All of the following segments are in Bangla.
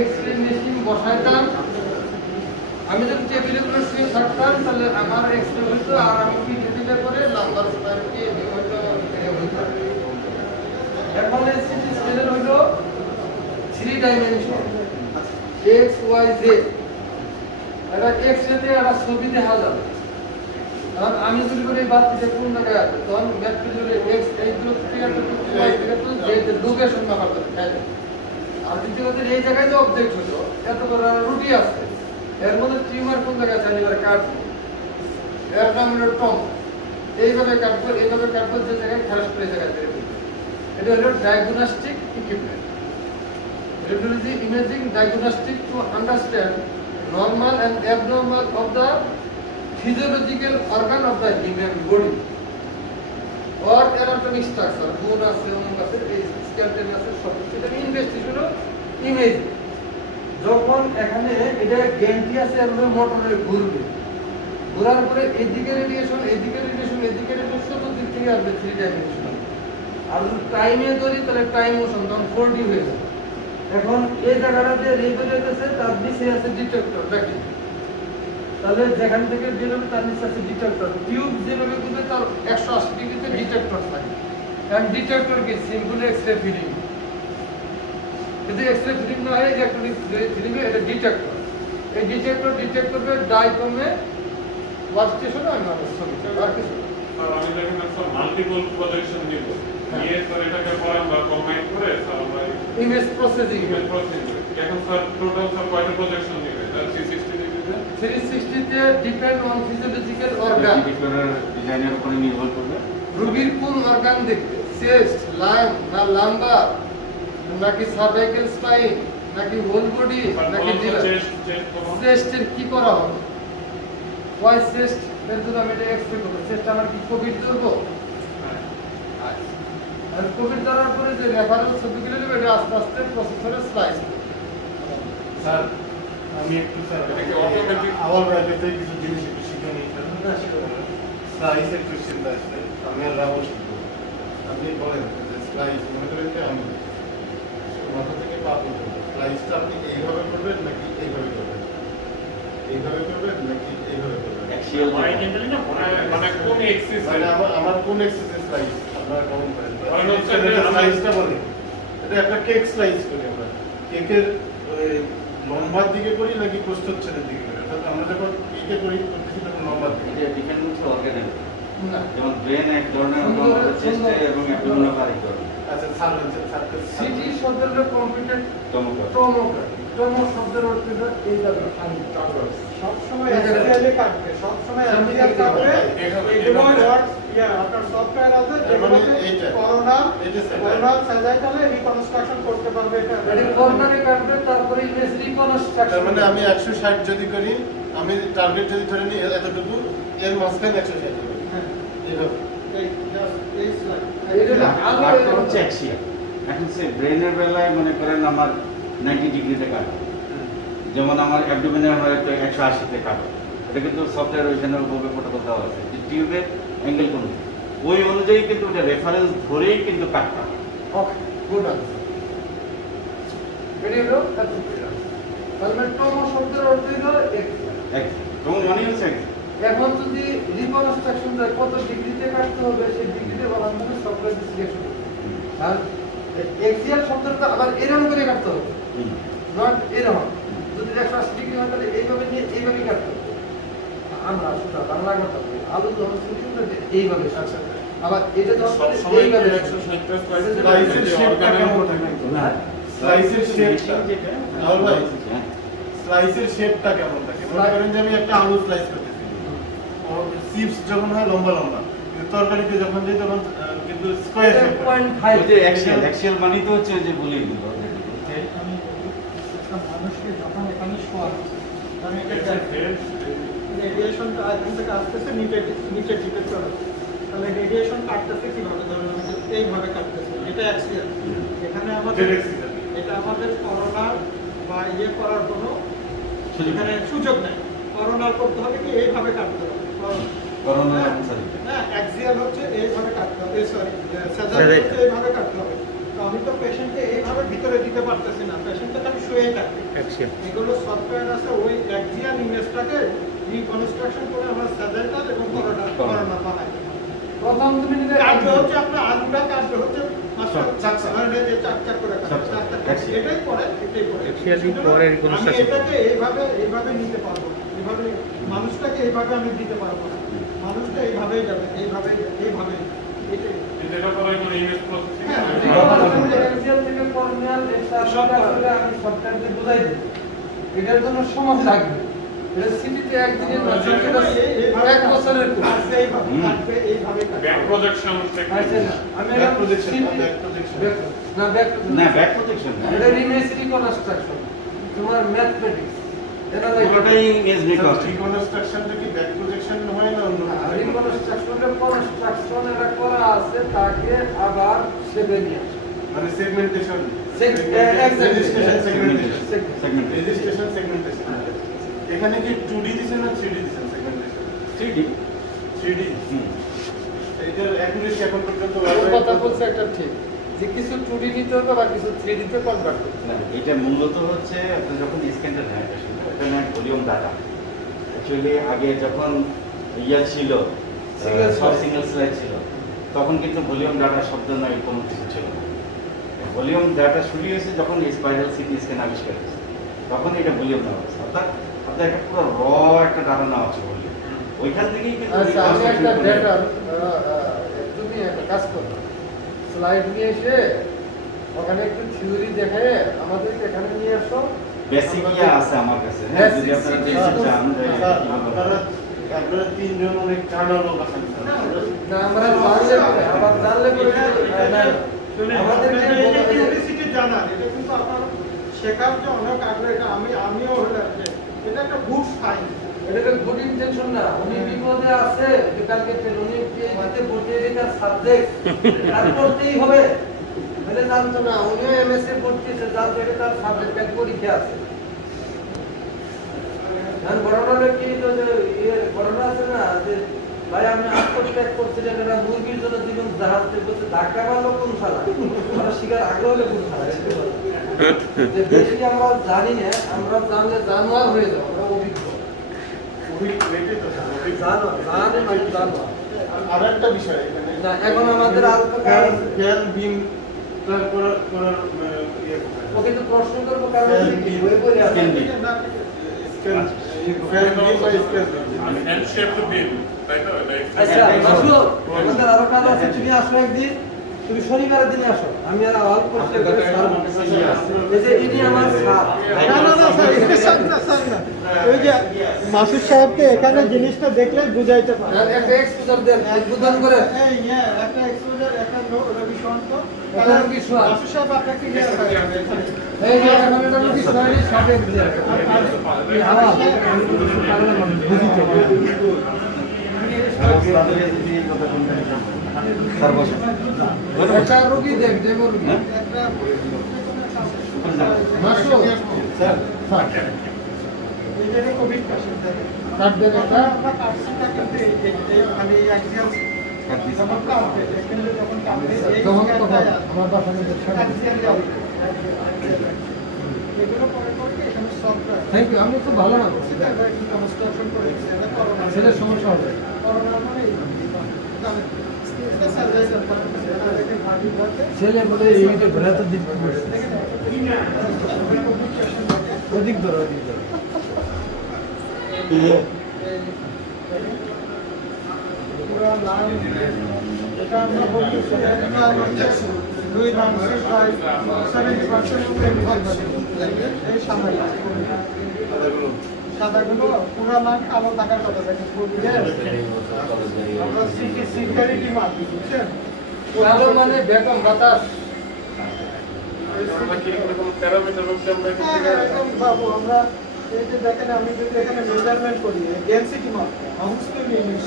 এক্স-রে মেশিন বসাইতাম, আমি যদি টেবিলের উপরে শুয়ে থাকতাম তাহলে আমার এক্স-রে হইতো আর আমি পিঠে পিঠে করে নাম্বার স্কয়ারকে হয়তো হইতো। এখন সিটি স্কেলের হইলো 3 ডাইমেনশন x y z। এটা এক্স-রে তে একটা ছবি দেখা যাবে। কারণ আমি যদি বলি এই বাতিটা কোন জায়গায় আছে, তখন ম্যাথ করে বলে x এই দূর থেকে এত দূর y থেকে তো z এর লোকেশন মাপা করতে তাই না? আর দ্বিতীয়ত এই জায়গায় যে অবজেক্ট হলো এত বড় রুটি আছে, এর মধ্যে টিউমার কোন জায়গায় আছে এবারে কাটবো, এর নাম হলো টম। এইভাবে কাটবো যে জায়গায় খারাপ করে জায়গায় বের হবে। এটা হলো diagnostic equipment. Radiology imaging diagnostic to understand normal and abnormal of the physiological organ of the human body or anatomic structure, bone আছে, অঙ্গ আছে, এই স্কেলটেন আছে, সব কিছু এটা ইনভেস্টিগেশন ইমেজ। যখন এখানে এটা গ্যান্টি আছে এর মধ্যে মোটরে ঘুরবে, ঘোরার পরে এদিকে রেডিয়েশন চতুর্দিক থেকে আসবে 3 ডাইমেনশনাল। আর যদি টাইমে ধরি তাহলে টাইম মোশন তখন 4D হয়ে যাবে। এখন এই জায়গাটাতে রেডিয়েট আছে, তার নিচে আছে ডিটেক্টর দেখেন, তাহলে যেখান থেকে বেরোবে তার নিচে আছে ডিটেক্টর। টিউব যেভাবে ঘুরবে তার 180 ডিগ্রিতে ডিটেক্টর থাকে। কারণ ডিটেক্টর কি সিম্পল এক্স-রে ফিডিং, যদি এক্স-রে ফিডিং না হয় ইলেকট্রনিক ফিডিং এটা ডিটেক্টর। এই ডিটেক্টর ডিটেক্ট করবে ডাইকমে ওয়ার্ক স্টেশনে আমি আমার ছবি আর কিছু আর আমি দেখেন স্যার মাল্টিপল প্রজেকশন নিব, নিয়ে স্যার এটাকে পরে আমরা কম্বাইন করে স্যার আমরা ইমেজ প্রসেসিং এখন স্যার টোটাল স্যার কয়টা প্রজেকশন নিবে? স্যার 360 ডিগ্রিতে 360 তে ডিপেন্ড অন ফিজিওলজিক্যাল অর্গান, ডিজাইনের উপরে নির্ভর করবে রোগীর কোন অর্গান দেখবে, চেস্ট, লাং না লাম্বার নাকি সার্ভাইকাল স্পাইন নাকি হোল বডি নাকি চেস্টের কি করা হবে, ওয়াই চেস্ট এর জন্য আমি এটা এক্সপ্লেন করব। চেস্ট আমার কি কোভিড ধরব, আর কোভিড ধরার পরে যে রেফারেন্স ছবিগুলো নেবে এটা আস্তে আস্তে প্রসেসরে স্লাইস। স্যার আমি একটু স্যার এটাকে অটোমেটিক আমার ব্যাপারে কিছু জিনিস একটু শিখে নিই স্যার। স্লাইসের কোশ্চেনটা আসলে আমি আর রাবণ শিখবো। আপনি বলেন যে স্লাইস মনে করেন যে আমি মাথা থেকে পা পর্যন্ত স্লাইসটা আপনি এইভাবে করবেন নাকি এইভাবে করবেন, এইভাবে করবেন নাকি এইভাবে করবেন? অ্যাক্সিয়াল মানে কোন এক্সিস মানে আমার কোন এক্সারসাইজ স্লাইস আপনারা কেমন করেন? মানে হচ্ছে স্লাইসটা বলি এটা একটা কেক স্লাইস করি আমরা। কেকের লম্বার দিকে করি নাকি প্রস্থচ্ছেদের দিকে করি? অর্থাৎ আমরা যখন কেকে করি করতেছি তখন লম্বার দিকে। এটা ডিপেন্ড করছে অর্গানের, না যেমন ব্রেন এক ধরনের অর্গান, চেস্টে এবং অ্যাবডোমেন আরেক ধরনের। আচ্ছা স্যার সিটি শব্দের কম্পিউটার চমৎকার। টোমোগ্রাফি, টোমো শব্দের অর্থ হলো এই জায়গা আমি সবসময় অ্যাক্সিয়ালে কাটবে, সবসময় অ্যাক্সিয়াল কাটবে। এগুলো ওয়ার্ডস আপনার সফটওয়্যার আছে যেগুলো করোনাল সাজাইটালে রিকনস্ট্রাকশন করতে পারবে। এটা মানে কর্নারে কাটবে, তারপরে ইমেজ রিকনস্ট্রাকশন। তার মানে আমি 160 যদি করি, আমি টার্গেট যদি ধরে নিই এতটুকু, এর মাঝখানে 160 করি হ্যাঁ এইভাবে। এই জাস্ট এই স্লাইড এটা কাটটা হচ্ছে অ্যাক্সিয়াল। এখন সে ব্রেনের বেলায় মনে করেন আমার 90 ডিগ্রিতে কাটে, যেমন আমার অ্যাবডোমেনের হয়তো 180তে কাটে। এটা কিন্তু সফটওয়্যার ওইখানে উপরে প্রোটোকল দেওয়া আছে যে টিউবের অ্যাঙ্গেল কোন ওই অনুযায়ী কিন্তু ওটা রেফারেন্স ধরেই কিন্তু কাটতে হবে। Okay good answer. এটা হলো অ্যাপ্রোপ্রিয়েট। তাহলে টোমো শব্দের অর্থ হলো এবং মনে হচ্ছে এখন যদি রিকনস্ট্রাকশন যায় কত ডিগ্রিতে কাটতে হবে সেই ডিগ্রিতে বলা মানে সফটওয়্যার সিলেকশন। আর এক্সিয়াল শব্দটা আবার এরকম করে কাটতে হবে, নট এরকম। যদি 180 ডিগ্রি হয় তাহলে এইভাবে নিয়ে এইভাবে কাটতে হবে। আমরা আসলে বাংলা কথা বলি, আলু যখন ছুটি করলে এইভাবে আচ্ছা, আবার এটা যখন সবসময় এইভাবে 160 স্লাইসের শেপটা কেমন থাকে? স্লাইসের শেপটা রাহুল ভাই, স্লাইসের শেপটা কেমন থাকে? মনে করেন যে আমি একটা আলু স্লাইস করতেছি, চিপস যখন হয় লম্বা লম্বা, কিন্তু তরকারিতে যখন দিই তখন কিন্তু স্কয়ার শেপ হয়। 0.5 ওই যে অ্যাক্সিয়াল মানে তো হচ্ছে যে বলেই দিল আমি একটা মানুষকে যখন এখানে শোয়া আমি এটা রেডিয়েশনটা এখান থেকে আসতেছে নিচে ডিটেক্টর আছে, তাহলে রেডিয়েশন কাটতেছে কিভাবে? ধরুন আমি এইভাবে কাটতেছি, এটা অ্যাক্সিয়াল। এখানে আমাদের এটা আমাদের করোনার বা ইয়ে করার কোনো এখানে সুযোগ নেই। করোনার করতে হবে কি এইভাবে কাটতে হবে। করোনা না অ্যাক্সিয়াল হচ্ছে এইভাবে কাটতে হবে, সরি সাজাইটা হচ্ছে এইভাবে কাটতে হবে। তো আমি তো পেশেন্টকে এইভাবে ভিতরে দিতে পারতেছি না, পেশেন্টকে আমি শুয়ে থাকি। এগুলো সফটওয়্যার আছে, ওই অ্যাক্সিয়াল ইমেজটাকে রিকনস্ট্রাকশন করে আমরা স্যাটেলাইট এবং করোনা বানাই। প্রথম তুমি নিজে কার্য হচ্ছে আপনার আলুটা, কার্য হচ্ছে চাক করে এটাই করে, এটাই করে। আমি এটাকে এইভাবে নিতে পারবো না, এইভাবে মানুষটাকে এইভাবে আমি দিতে পারবো না, মানুষটা এইভাবেই যাবে, এইভাবে এটাই। যেটা করা হয় মানে ইমেজ প্রসেসিং হ্যাঁ, এটার জন্য সময় লাগবে। এটা সিটিতে একদিনের না, এক বছরের কোর্স। ব্যাক প্রজেকশন আমি Back projection, back projection. না ব্যাক না ব্যাক প্রোটেকশন এটা ইমেজ রিকনস্ট্রাকশন, তোমার ম্যাথমেটিক্স এটা পুরোটাই ইমেজ রিকনস্ট্রাকশনটা কি ব্যাক প্রজেকশন হয় না অন্য রিকনস্ট্রাকশনের কনস্ট্রাকশন এটা করা আছে, তাকে আবার সেভে নিয়ে আসে। মানে segmentation Segmentation. Segment registration segmentation এখানে কি 2D দিছেন না 3D দিছেন সেগমেন্টেশন 3D 3D এটার অ্যাকুরেসি এখন পর্যন্ত ওর কথা বলছে একটা ঠিক, যে কিছু 2D নিতে হবে বা কিছু 3D তে কনভার্ট করতে হবে। না, এটা মূলত হচ্ছে আপনি যখন স্ক্যানটা নেয় এটা নেয় ভলিউম ডাটা। অ্যাকচুয়ালি আগে যখন ছিল Single সব slide. সিঙ্গেল স্লাইড ছিল, তখন কিন্তু ভলিউম ডাটা শব্দ নয় কোনো কিছু ছিল না। ভলিউম ডাটা শুরু হয়েছে যখন স্পাইরাল সিটি স্ক্যান আবিষ্কার হয়েছে, তখন এটা ভলিউম নেওয়া হয়েছে। অর্থাৎ আপনার একটা পুরো একটা ডাটা নেওয়া হচ্ছে ভলিউম, ওইখান থেকেই কিন্তু আচ্ছা, আমি একটা reconstruction করে- ডেটা তুমি একটা কাজ করো, স্লাইড নিয়ে এসে ওখানে একটু থিওরি দেখে আমাদের এখানে নিয়ে আসো। বেসিক ইয়া আছে আমার কাছে, হ্যাঁ, Basic যদি আপনারা CT বেসিক চান স্যার আপনারা তিনজন অনেক জানা লোক আছেন স্যার না, আমরা জানলে আবার জানলে পরে আমাদেরকে জানার এটা কিন্তু আপনার শেখার যে অনেক আগ্রহ, এটা আমিও হলে এটা একটা গুড সাইন। এটা তো গুড ইন্টেনশন না, উনি বিপদে আছে যে কালকে উনি পিএইচডিতে ভর্তি হয়ে তার সাবজেক্ট আর করতেই হবে, মানে জানতো না উনিও এমএসসি ভর্তি হয়েছে, জানতো এটা তার সাবজেক্ট কাল পরীক্ষা আছে। আর করোনা কি তো যে করোনা আছে না, যে ভাই আমি আত্মত্যাগ করছিলাম, এটা মুরগির জন্য জীবন জাহাজ থেকে বলছে ধাক্কা মারলো কোন শালা, আমরা শিকার আগ্রহ হলে কোন শালা, যে বেশি আমরা জানি না, আমরা জানলে জানোয়ার হয়ে যাবো, আমরা অভিজ্ঞ জানে মানে জানোয়ার। আর একটা বিষয় এখানে না, এখন আমাদের জ্ঞান বিম করার ইয়ে কোথায় ওকে তো প্রশ্ন করবো, কারণ বই বলে আছে Can be. স্ক্যান ফ্যান বিম বা স্ক্যান এন্ড শেপ টু বিম, তাই তো? আচ্ছা মাসুদ, আমাদের আরো কাজ আছে, তুমি আসো একদিন, তুমি শনিবারের দিনে আসো, আমি আর আওয়াল করতে এই যে ইনি আমার স্যার। ওই যে মাসুদ সাহেবকে এখানে জিনিসটা দেখলে বুঝাইতে পারে। আর একটা এক্সপোজার দেন, উদ্বোধন করে একটা এক্সপোজার, একটা রবি শান্ত, একটা রবি শান্ত। মাসুদ সাহেব আপনাকে ক্লিয়ার হয় এখানে। এই যে এখন এটা রুগী শরীরে সব এক দিয়ে এই আওয়াজ বুঝিতে স্যার বসেন। একটা রুগী দেখ, দেব রুগী একটা মাসুদ স্যার এই যে কোভিড পেশেন্ট দেখেন, কাট দেন একটা আমরা কাটছিটা কিন্তু এই মানে অ্যাক্সিয়াল যখন কাটবে, এখানে যখন কাটবে এই তখন স্ক্যানটায় আমার বাসা নিয়ে অ্যাক্সিয়াল যাবে। এগুলো করে করে এখানে সফটওয়্যার থ্যাংক ইউ, আমি খুব ভালো না সেটা কনস্ট্রাকশন করে দিচ্ছে, এটা করোনা ছেলের সমস্যা হবে। করোনা মানে এটা সার্জারি করতে এটা দেখে ভাবি করতে ছেলে বলে এইটা ঘোরাতে দিতে বসে অধিক ধরো অধিক ধরো পুরো লাইন এটা আমরা বলতেছি এটা আমাদের দুই মানুষের প্রায় 70% এই সাময়িক সাদাগুলো পুরো লাইন কালো থাকার কথা দেখেন আমরা সিকিউরিটি মাপি বুঝছেন, কালো মানে বেগম বাতাস আমরা কি এরকম প্যারামিটার বলতে আমরা কি একদম বাবু আমরা এই যে দেখেন আমি যদি এখানে মেজারমেন্ট করি ডেনসিটি মাপ হাউসফুল লিমিট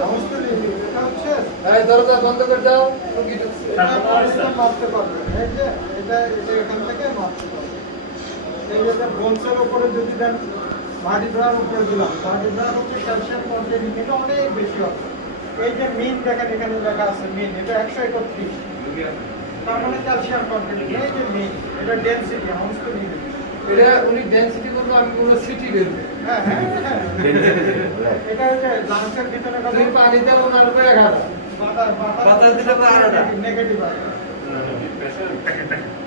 হাউসফুল লিমিট এটা হচ্ছে এই দরজা বন্ধ করে দাও, রুগী ঢুকছে। এটা মাপতে পারবেন, এই যে এটা এখান থেকে মাপতে পারবেন। এই যে বোনসের উপরে যদি দেন ভার্টিব্রার উপরে দিলাম, ভার্টিব্রার উপরে ক্যালসিয়াম কন্টেন্ট এটা অনেক বেশি হবে। এই যে মিন দেখেন এখানে লেখা আছে মিন, এটা 131 তার মানে ক্যালসিয়াম কন্টেন্ট এই যে নেই, এটা ডেনসিটি আউন্স তো নেই। এটা উনি ডেনসিটি করবো, আমি পুরো সিটি বেরবো। হ্যাঁ হ্যাঁ হ্যাঁ, এটা হচ্ছে লাংসের ভিতরে তুমি পানি দেন ওনার উপরে ঘাটা। বাতাস দিলে পরে আরোটা। নেগেটিভ আসবে।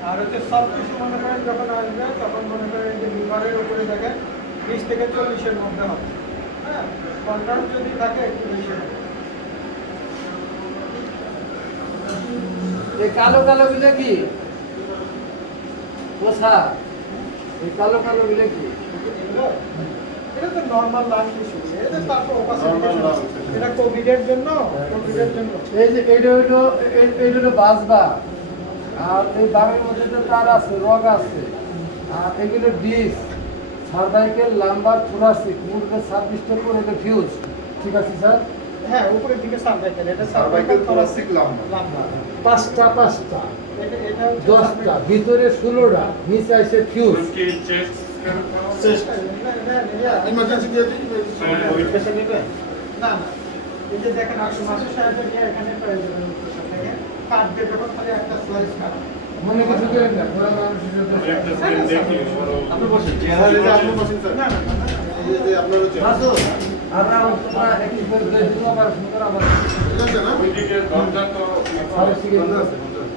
আর হচ্ছে সব কিছু মনে করেন যখন আসবে তখন মনে করেন যে লিভারের উপরে দেখেন 20 থেকে 40-এর মধ্যে হবে। হ্যাঁ, কন্ট্রাস্ট যদি থাকে একটু বেশি হবে। এই কালো কালো গুলো কি পোষা? এই কালো কালো গুলো কি? এগুলো? এটা তো নরমাল লাং টিস্যু, এটা তারপর Normal lung ওপাসিটি। tissue। এটা কোভিডের জন্য, কোভিডের জন্য। এই যে এইটা হইলো এইটা হলো বাজবা, আর এই বামের মধ্যে তো তার আছে, রগ আছে, আর এগুলো ডিস সার্ভাইকেল লাম্বার থোরাসিক মূলকে 26টা করে এটা ফিউজ। ঠিক আছে স্যার? হ্যাঁ, উপরের দিকে সার্ভাইকেল, এটা Cervical thoracic lumbar। লাম্বা। পাঁচটা এটা হচ্ছে 10টা, ভিতরে 16টা, নিচে আসে ফিউজ। কি চেস্ট ইমার্জেন্সি দিয়ে দিই ওই পেশেন্ট এটা না না, এই যে দেখেন আপনি মাসের সাহায্য নিয়ে এখানে প্রয়োজন থেকে কাটবে যখন খালি একটা স্লাইস কাটা। মনে কিছু করেন না, পুরো মানুষের সাথে। একটা স্ক্রিন দেখি বড় আপনি বসেন হ্যাঁ এই যে আপনি বসেন স্যার না না না, না, এই যে আপনার হচ্ছে আসো, আমরা তোমরা একই করে দেখি আবার সুন্দর আবার ঠিক আছে না ওইদিকে দরজা তো সারা শিখে বন্ধ আছে বন্ধ আছে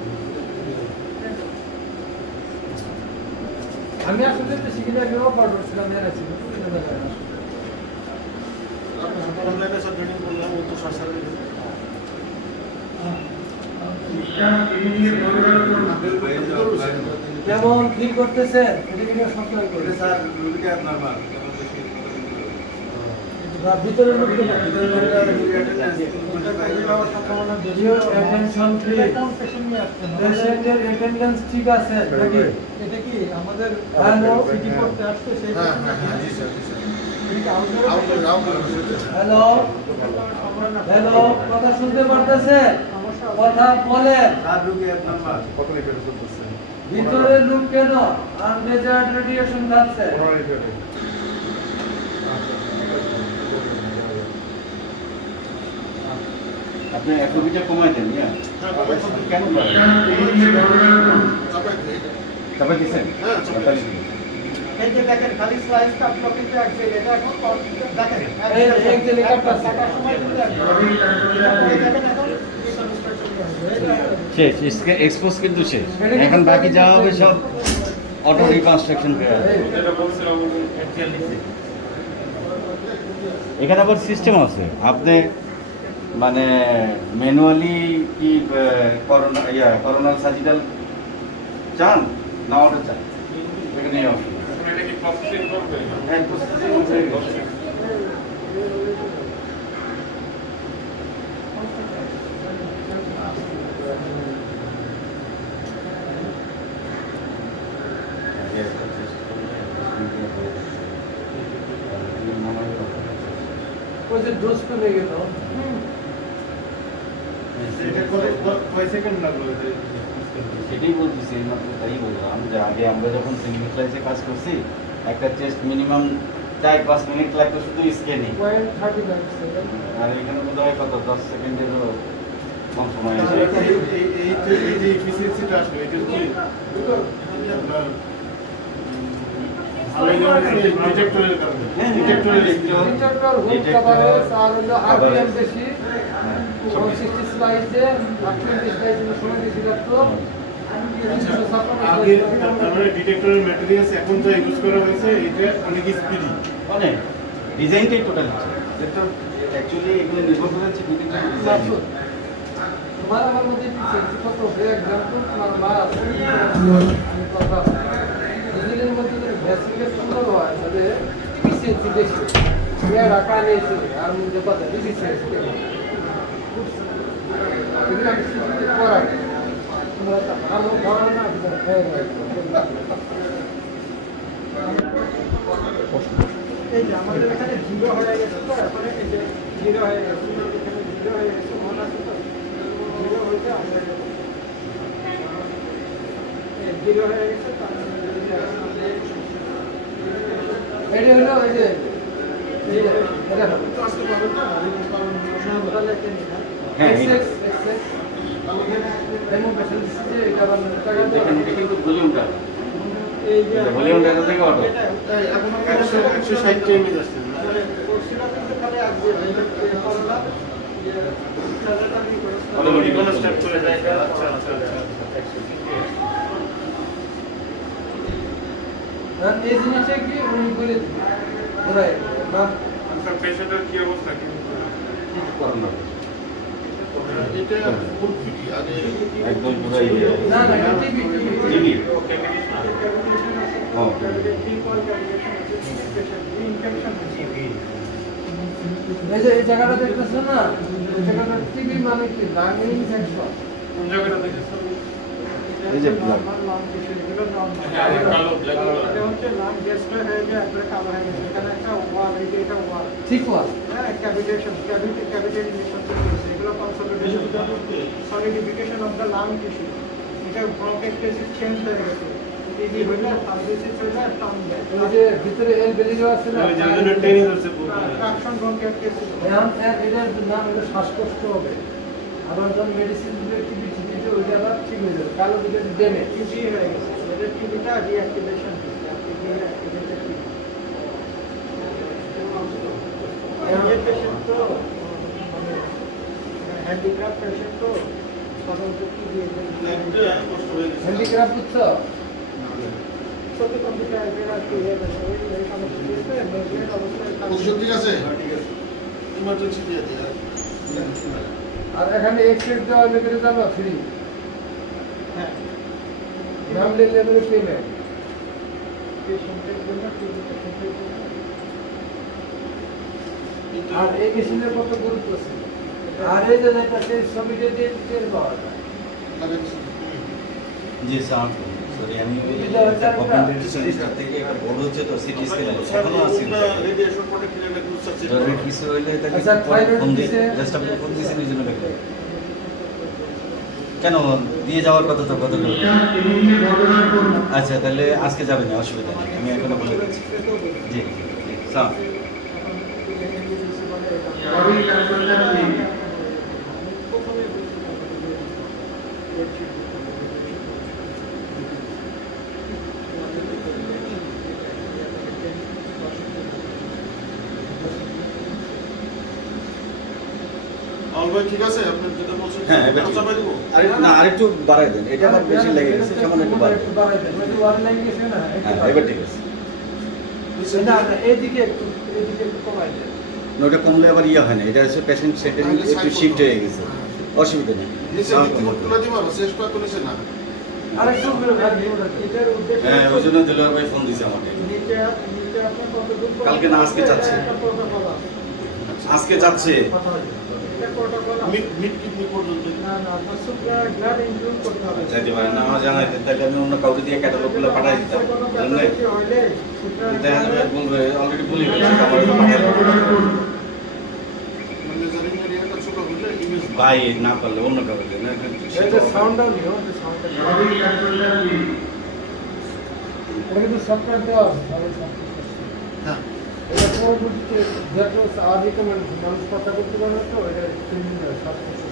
আমি আসলে তো শিখে যাবে অফার করছিলাম জানাচ্ছি। অনলাইনে সব ট্রেনিং করলাম ও তো সরকারি কেমন কি করতেছেন? এটা সচল করে স্যার রুবিকে নরমাল ভিতরের মধ্যে যদিও অ্যাটেনশন ফ্রি, এটা কোন পেশেন্ট নিয়ে আসছেন? পেশেন্টের অ্যাটেন্ডেন্স ঠিক আছে নাকি? এটা কি আমাদের হ্যালো? সিটি করতে আসছে সেই হ্যাঁ হ্যাঁ হ্যাঁ জি স্যার জি sir outdoor outdoor hello hello, কথা শুনতে পারতেছেন? কথা বলেন। স্যার রুবিকে নরমাল কত লিটার করতেছে ভিতরের রুম কেন আনমেজার্ড রেডিয়েশন যাচ্ছে? আপনি অ্যাক্টিভিটি কমাই দেন, ইয়া কেন চাপাই দিচ্ছেন? হ্যাঁ, চাপাই চাপাই দিছি। দিচ্ছেন। এই যে দেখেন খালি স্লাইস কাটলো কিন্তু একদম এটা এখন দেখেন এই যে কাটতাছে। কাটার সময় কিন্তু একদম এই দেখেন এখন রিকনস্ট্রাকশন হবে। শেষ এক্সপোজ কিন্তু শেষ, এখন বাকি যা হবে সব অটো রিকনস্ট্রাকশন হয়ে যাবে। যেটা বলছিলাম এখানে আবার সিস্টেম আছে, আপনি মানে ম্যানুয়ালি কি করোনাল সার্জিক্যাল চান না অর্ডার চান, এখানে এই অপশন আছে। এটা কি প্রসেসিং করবে হ্যাঁ, processing হয়ে গেছে। ওই যে ডোজ করে গেল, এটা কয় সেকেন্ড লাগলো এটা সেটাই বলতেছি, এইমাত্র তাই বললাম যে আগে আমরা যখন সিঙ্গেল ক্লাসে কাজ করছি একটা চেস্ট মিনিমাম 4-5 মিনিট লাগতো শুধু স্ক্যানিং, 0.35 সেকেন্ড। আর এখানে বোধ হয় কত 10 সেকেন্ডেরও কম সময় আছে। এই যে এফিসিয়েন্সিটা আসলে এটা কি আপনার ডিটেক্টরের কারণে হ্যাঁ, ডিটেক্টরের ডিটেক্টর হুক কভারেজ আর হলো আরপিএম বেশি, 60 স্লাইসে 28 স্লাইসে সময় বেশি লাগতো। আগে তারপরে ডিটেক্টরের ম্যাটেরিয়ালস এখন যা ইউজ করা হয়েছে এটা অনেক স্পিডি অনেক ডিজাইনটাই টোটাল যেটা অ্যাকচুয়ালি এগুলো নির্ভর করেছে ডিজাইন। তোমার আমার মধ্যে ডিফারেন্স কত? এক্সাম্পল তোমার মা আছে, আমি কথা ডিজিটালের মধ্যে যদি ভ্যাসিলিটি সুন্দর হয় তাহলে এফিসিয়েন্সি বেশি, এরা কানে এসে আর মধ্যে কথা এফিসিয়েন্সি এগুলো আমি শিখতে করাই তোমরা ভালো ধারণা এই যে আমাদের এখানে জিরো হয়ে গেছে তো এখন এই যে জিরো হয়ে গেছে, এখানে জিরো হয়ে গেছে মনে আছে তো জিরো হইতে আমরা জিরো হয়ে গেছে এটা হলো ওই যে এটা তো আসতে পারবেন না হ্যাঁ হ্যাঁ, এক্সএক্স এক্সএক্স ডেমো পেশেন্ট দিচ্ছে এটা আবার টাকা দেখেন দেওয়া এটা কিন্তু ভলিউমটা এই যে এটা ভলিউমটা এটা থেকে অটো এখন 160 এমএজ আসছে না? কোর্সটা কিন্তু খালি আসবে এই করলা যে সাজাটা নিয়ে করে Automatic কোনো স্টেপ চলে যায় এটা? আচ্ছা আচ্ছা আচ্ছা আর এই জিনিসটা কি উনি করে দিবে ওরাই না স্যার পেশেন্টের কি অবস্থা কি করোনা এটা ফুল ফিটি আগে একদম পুরো ইয়ে না না টিভি টিভি ও এই যে এই জায়গাটা দেখতেছো না এই জায়গাটা টিভি মানে কি লাংয়ে ইনফেকশন কোন জায়গাটা দেখেছেন এই যে blood। হ্যাঁ কালো ব্ল্যাক এটা হচ্ছে লাং গেস্ট হয়ে যায় একবারে কালো হয়ে গেছে এখানে একটা ওয়াল এই যে এটা ওয়াল ঠিক ওয়াল হ্যাঁ ক্যাভিটেশন ক্যাভিটি ইনফেকশন এগুলো consolidation solidification of the lung tissue এটা ব্রঙ্কাইটিস চেঞ্জ হয়ে গেছে টিডি হইলে সাবডিসিস হইলে টান দেয় ওই যে ভিতরে এল বেরিয়ে যাওয়া আছে না ওই যে জন্য ট্রেনিং হচ্ছে পুরো ট্রাকশন ব্রঙ্কাইটিস এখন এটার নাম হলো শ্বাসকষ্ট হবে আবার যখন মেডিসিন দিলে টিভি টিভিতে ওইটা আবার ঠিক হয়ে যাবে কালো দিকে ড্যামেজ টিডি হয়ে গেছে এটা টিডিটা রিঅ্যাক্টিভেশন রিঅ্যাক্টিভেটেড টিডি এই পেশেন্ট তো মানে হ্যান্ডিক্রাফট পেশেন্ট তো সাধারণত টিডি একটা কষ্ট হয়ে গেছে হ্যান্ডিক্রাফট বুঝছো ছোট কম্পিউটার এর আর কি হয়ে গেছে ওই সমস্যা দিয়েছে মেজর অবস্থায় ওষুধ ঠিক আছে ইমার্জেন্সি দিয়ে দিই আর এখানে এক্সরে দেওয়া লেগে যাবে ফ্রি হ্যাঁ নামলে লেভেলে পেমেন্ট পেশেন্টের জন্য টিডি পেশেন্টের জন্য আর এই মেশিনের কত গুরুত্ব আছে আর এই যে যেটা সেই ছবিটা দিয়ে টের পাওয়া যায় জি স্যার সরি আমি কম্পিউটার সেন্টার থেকে একটা বোর্ড হচ্ছে তো সিটি স্ক্যান এখনো আছে রেডিয়েশন প্রোটেক্টর একটা গ্রুপ সাবজেক্ট জরুরি কিছু হইলে তাকে আচ্ছা, private ফোন দিয়ে দিছে। জাস্ট আপনি ফোন দিয়েছেন এই জন্য দেখলেন দিয়ে যাওয়ার কথা তো কত আচ্ছা তাহলে আজকে যাবেন না অসুবিধা নেই আমি এখনো বলে দিচ্ছি জি জি স্যার ভাই ঠিক আছে আপনি যেটা বলছেন হ্যাঁ এবার আচ্ছা ভাই দেবো আরেকটু বাড়াই দেন এটা আমার বেশি লেগে গেছে সামান্য একটু বাড়াই দেন। বাড়াই দেন ওই যে ওয়ান লাইন গেছে না একটু হ্যাঁ বাড়াই এবার দেন। ঠিক আছে না না এইদিকে একটু কমাই দেন না, ওটা কমলে আবার ইয়ে হয় না এটা হচ্ছে পেশেন্ট সেন্টারে একটু শিফট হয়ে গেছে অসুবিধা নেই নিচে ভিত্তি তুলে দিব শেষ করে তুলেছে না আরেকটু করে ভাগ দিয়ে ওটা এটার উদ্দেশ্য হ্যাঁ ওই জন্য দিলওয়ার ভাই ফোন দিয়েছে আমাকে নিচে নিচে আপনি কতদূর কালকে না, আজকে যাচ্ছে। একটা প্রোটোকল আছে আজকে যাচ্ছে কথা হয় এটা প্রোটোকল মিড মিড কিডনি পর্যন্ত না না গ্লাড ইনক্লুড করতে হবে যাইতে পারে না আমার জানা তাহলে আমি অন্য কাউকে দিয়ে ক্যাটালগুলো পাঠাই দিতাম কোনো জানলে প্যাথোলজি হইলে দেখা যাবে বলবে অলরেডি বলে ফেলছে আমার তো পাঠালো মেজারিং এরিয়াটা ছোট হলে ইমেজ ভাই না পারলে অন্য কাউকে দিয়ে না এটা সাউন্ডটাও নিও এটা সাউন্ডটা এটা কিন্তু সফটওয়্যার দেওয়া আছে সবাই সফটওয়্যার হ্যাঁ এটা পরবর্তীতে যত আদি কমেন্ট মানুষ কথা করতে পারবে তো এটা ট্রেনিং দেওয়া সফটওয়্যার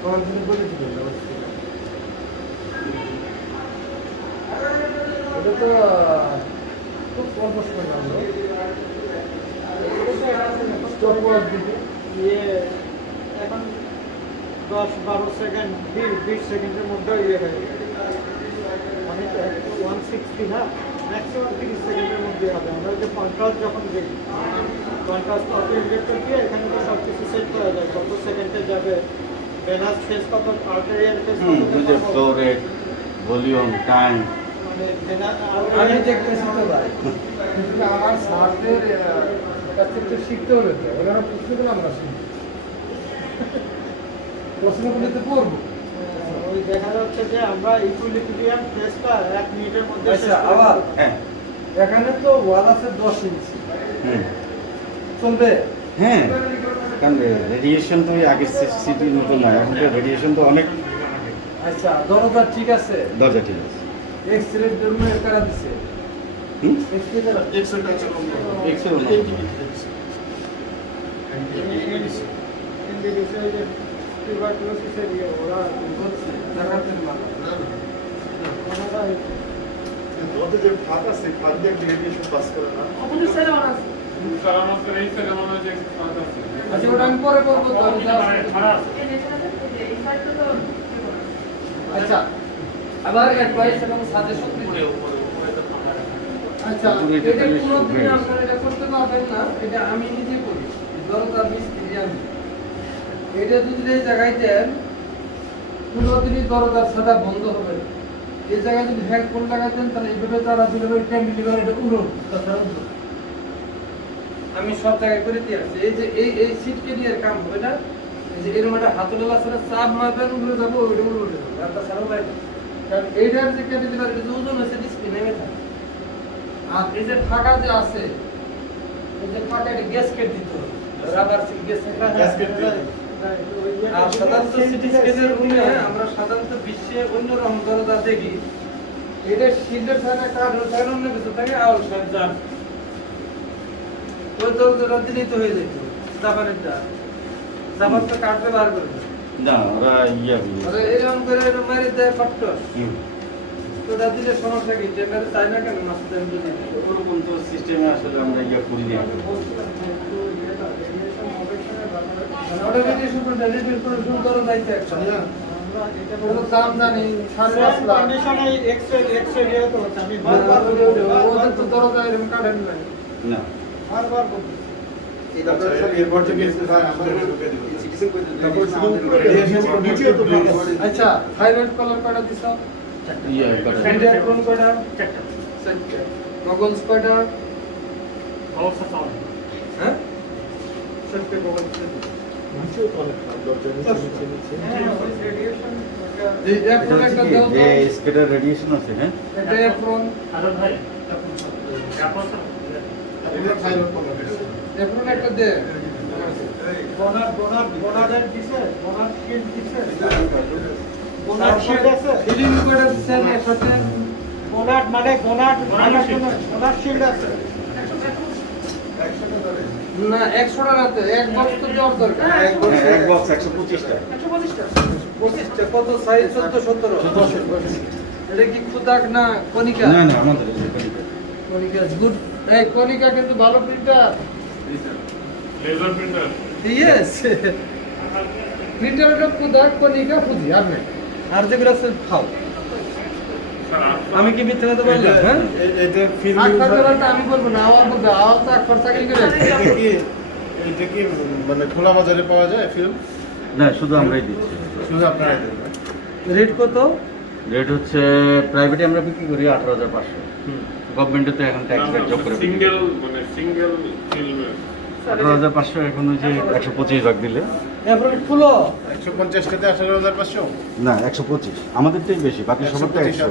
তখন তিনি বলে দিবেন ব্যবস্থা এটা তো খুব অল্প সময় লাগলো স্টপ ওয়াচ দিতে ইয়ে এখন 10-12 সেকেন্ড 20 সেকেন্ডের মধ্যে ইয়ে হয়ে যাবে অনেক 160 না ম্যাক্সিমাম 30 সেকেন্ডের মধ্যে হবে আমরা যে কন্ট্রাস্ট যখন দিই কন্ট্রাস্ট অটো ইন্জেক্টর দিয়ে এখানে তো সব কিছু সেট করা যায় কত সেকেন্ডে যাবে ভেনাস ফেস কত আর্টেরিয়াল ফেস বুঝে ফ্লো রেট ভলিউম টাইম মানে ভেনাস আমি দেখতেছি তো ভাই কিন্তু আমার স্যারদের কাছ থেকে তো শিখতে হবে তো ওরা প্রশ্নগুলো আমরা শিখি প্রশ্নগুলো তো পড়বো ওই দেখা যাচ্ছে যে আমরা ইকুইলিব্রিয়াম টেস্টটা 1 মিনিটের মধ্যে আচ্ছা আবার হ্যাঁ এখানে তো ওয়াল আছে 10 ইঞ্চি হুম চলবে হ্যাঁ কারণ রেডিয়েশন তো ওই আগের সিটির মতো না এখন তো রেডিয়েশন তো অনেক আচ্ছা দরজা ঠিক আছে দরজা ঠিক আছে এক্সরে জন্য কারা দিছে হুম এক্সরে এক্সেলটা আছে কম Excel না। এনডিডিসি ওই যে টিউবারকুলোসিসের ইয়ে ওরা হচ্ছে জাকাতের মাল ওনারা ওদের যে ফাঁক আছে ফাঁক দিয়ে একটা রেডিয়েশন পাস করে না কারণ আপনার এই সাইডে মনে হয় যে একটু ফাঁকা আছে। আচ্ছা ওটা আমি পরে বলবো তো আমি just- আচ্ছা আবার অ্যাডভাইস এবং সাজেশন দিতে আচ্ছা উপরে এটা এটা বেশ কোনোদিন great। আপনারা এটা করতে পারবেন না, এটা আমি নিজে করি ধরো তার মিস্ত্রি আমি এটা যদি এই জায়গায় দেন কোনোদিনই দরজার সাদা বন্ধ হবে না। এই জায়গায় যদি হেডফোন লাগাই দেন তাহলে এইভাবে তারা দিলে ওই ক্যান্ডিলিভার এটা উড়ো তাছাড়া উড়ো। আমি সব জায়গায় করে দিয়ে আসছি এই যে এই সিট কেরিয়ার কাম হবে না, এই যে এরকম একটা হাতলা ছাড়া চাপ মারবেন উড়ে যাবো ওইটা উড়ে উঠে যাবে আর তাছাড়াও বাইরে, কারণ এইটার যে ক্যান্ডিলিভার এটা যে ওজন হয়েছে ডিসপ্লে নেমে থাকে। আর এই যে ফাঁকা যে আছে এই যে ফাঁকা এটা গ্যাসকেট দিতে হবে, রাবার সিল গ্যাসকেট দিতে হবে। আর সাধারণত সিটি স্ক্যানের রুমে আমরা সাধারণত বিশ্বে অন্য রকম দরজা দেখি এটা শিল্ডের থাকে কাঠের থাকে অন্য কিছু থাকে আউল সাহেব যান ওই দরজাটা দিলেই তো হয়ে যেত জাপানের যা জাপান তো কাঠে বার করে দেয়। না ওরা আরে এরকম করে এরকম মারি দেয় ফট্টস হুম। তো ওটা দিলে সমস্যা কি যে মেরে চাই না কেন মাছ দেন যদি ওরকম তো সিস্টেমে আসলে আমরা করি না। ওটা রেডিয়েশন করে রেডিয়েশন করে শুরু করে যাইতে একটা ওর দাম জানি 5.5 লাখ কন্ডিশনে এক্সরে ইয়ে তো হচ্ছে আমি ওদের তো দরজা এরকম কাটেন নাই না বারবার বলছি এরপর থেকে তারপর শুধু রেডিয়েশন নিচেও তো ফাঁক আছে। আচ্ছা থাইরয়েড কলার কয়টা দিছ ইন্ডিয়াক্রন কয়টা চারটা গগলস কয়টা হ্যাঁ চারটে গগলস নিচেও তো অনেক ফাঁক, দরজার নিচে নিচে। হ্যাঁ ওই রেডিয়েশন এই এটা অ্যাপ্রন হচ্ছে একটা কি দাও যে স্কেটার রেডিয়েশন আছে হ্যাঁ এটা অ্যাপ্রন আর এটা থাইরয়েড কমার আছে। অ্যাপ্রন একটা দে বোনারের দিছে বোনার শিল্ড দিছে বোনার শিল্ড আছে ফিলিং কয়টা দিছেন একসাথে বোনার মানে বোনার শিল্ড আছে না 100টা রাতে এক বক্স তো দেওয়ার দরকার এক বক্স এক বক্স 125 টাকা 25টা কত সাইজ 14 17 এটা কি খুদাক না কনিকা না না আমাদের এখানে। কনিকা গুড এই কনিকা কিন্তু ভালো প্রিন্টার লেজার প্রিন্টার ইয়েস প্রিন্টারটা খুদাক কনিকা খুদি আর নাই আর যেগুলো আছে খাও আমি কি মিথ্যা কথা বললাম হ্যাঁ এটা ফিল্ম আটটা বেলাটা আমি বলবো না আওয়াজ বলবে আওয়াজ তো একবার চাকরি করে এটা কি মানে খোলা বাজারে পাওয়া যায় ফিল্ম? না শুধু আমরাই দিচ্ছি। শুধু আপনারা দেন না? রেট কত রেট হচ্ছে প্রাইভেটে আমরা বিক্রি করি 18,500, গভর্নমেন্টে তো এখন ট্যাক্স রেট যোগ করে সিঙ্গেল মানে সিঙ্গেল ফিল্মের 18,500 এখন ওই যে 125 ভাগ দিলে এরপর খুলো 150 টাতে 18,500? না 125 আমাদেরটাই বেশি বাকি সবারটা 100।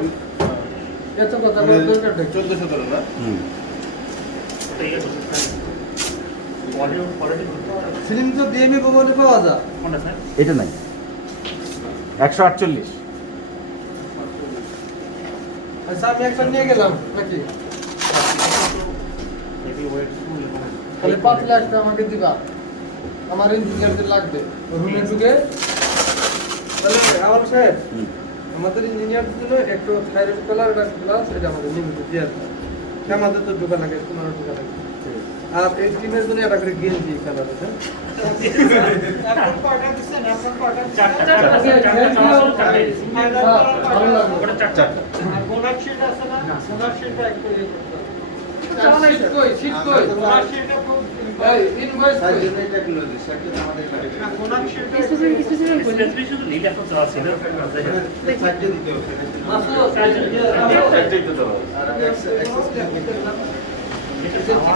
এত কথা বলার দরকার নেই 1400 ধরো না? হুম সিলিং তো ডিএমএ ভবনে পাওয়া যায় এটা নাই 148। আচ্ছা আমি একটা নিয়ে গেলাম নাকি তাহলে 5 লাখ টাকা আমাকে দিবা আমার ইঞ্জিনিয়ারদের লাগবে রুমে ঢুকে তাহলে আমার সাহেব হুম। আমাদের ইঞ্জিনিয়ারদের জন্য একটু থাইরয়েড কলার এটা গ্লাস এটা আমাদের নিয়মিত দিয়ে আসবে আমাদের তো ঢোকা লাগে তোমার ঢোকা লাগে আর এই টিমের জন্য একটা করে গেঞ্জি কালার আছে এখন কয়টা দিছেন এখন কয়টা ভালো লাগবে চারটা আর বোনার শিল্ড আছে না বোনার শিল্ডটা একটু ইয়ে করতে হবে শীত কই শীত কই বোনার শিল্ডটা খুব এই ইনভয়েস কই বোনার শিল্ডটা মাসুদ চারটাই তো দেওয়া হবে।